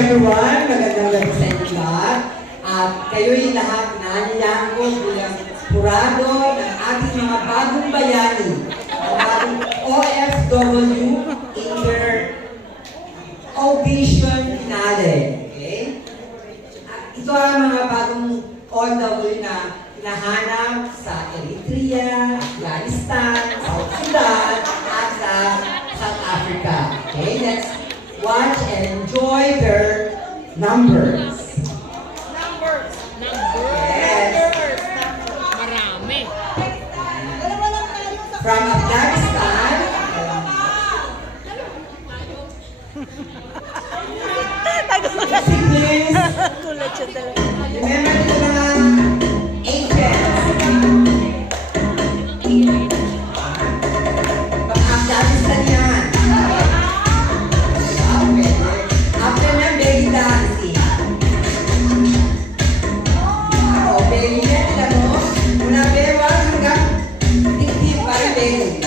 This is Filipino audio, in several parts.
everyone. Magandang gabi sa inyo lahat. At kayo'y lahat naniyang ko bilang purado ng ating mga bagong bayani. Ang ating OFW Inter Audition Finale. Okay? At ito ang mga bagong OFW na hinahanap sa Eritrea, Afghanistan, South Sudan, at sa South Africa. Okay? Let's watch and enjoy their numbers. Yes. Marami. From Afghanistan, siblings, Kulat siya talaga. remember the mga agents. From Afghanistan yan. Okay. After na, belly dancing. Belly yan, alam mo? Muna bewang hanggang tingin para belly.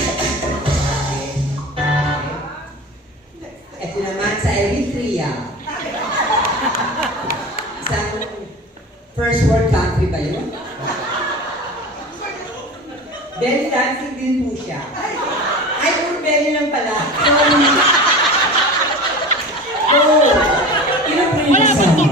Ito naman sa Eritrea. Isang first world country ba yun? Belly dancing din po siya. Ay, puro belly lang pala. Oh, Wala ba tugtog?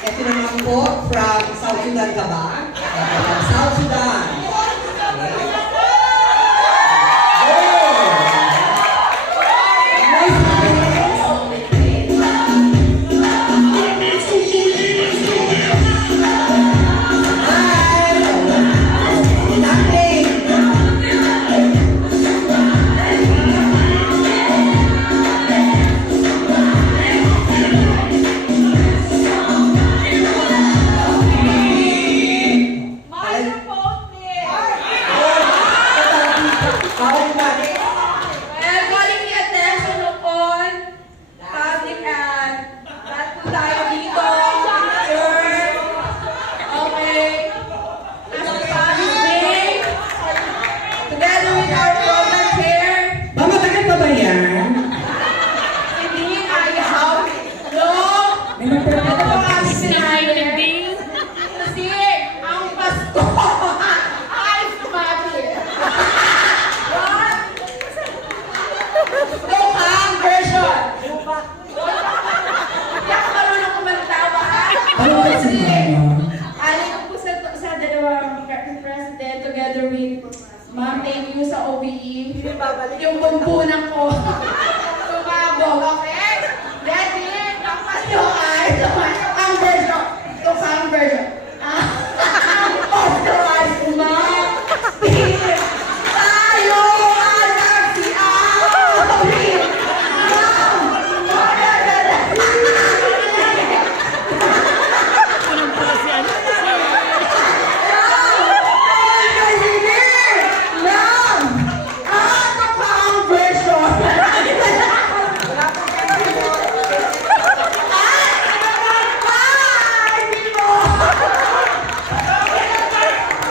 ito naman po from South Sudan ka ba? From South Sudan. Calling the attention upon public and lahat po tayo dito. Sure. Okay. As the Father's Day, together with our program here, Ba, matagal pa ba yan? hindi ayaw. No. May magpapalala Ito po ba? ang aming sinabi. Ending. Kasi ang Pasko ay sumabi. What? Lokang version. Hindi ako marunong kumantawa. Ano kasi mama? Alin ko po sa dalawang president together with Ma'am, thank you sa OBE. Yung bumbunan ko.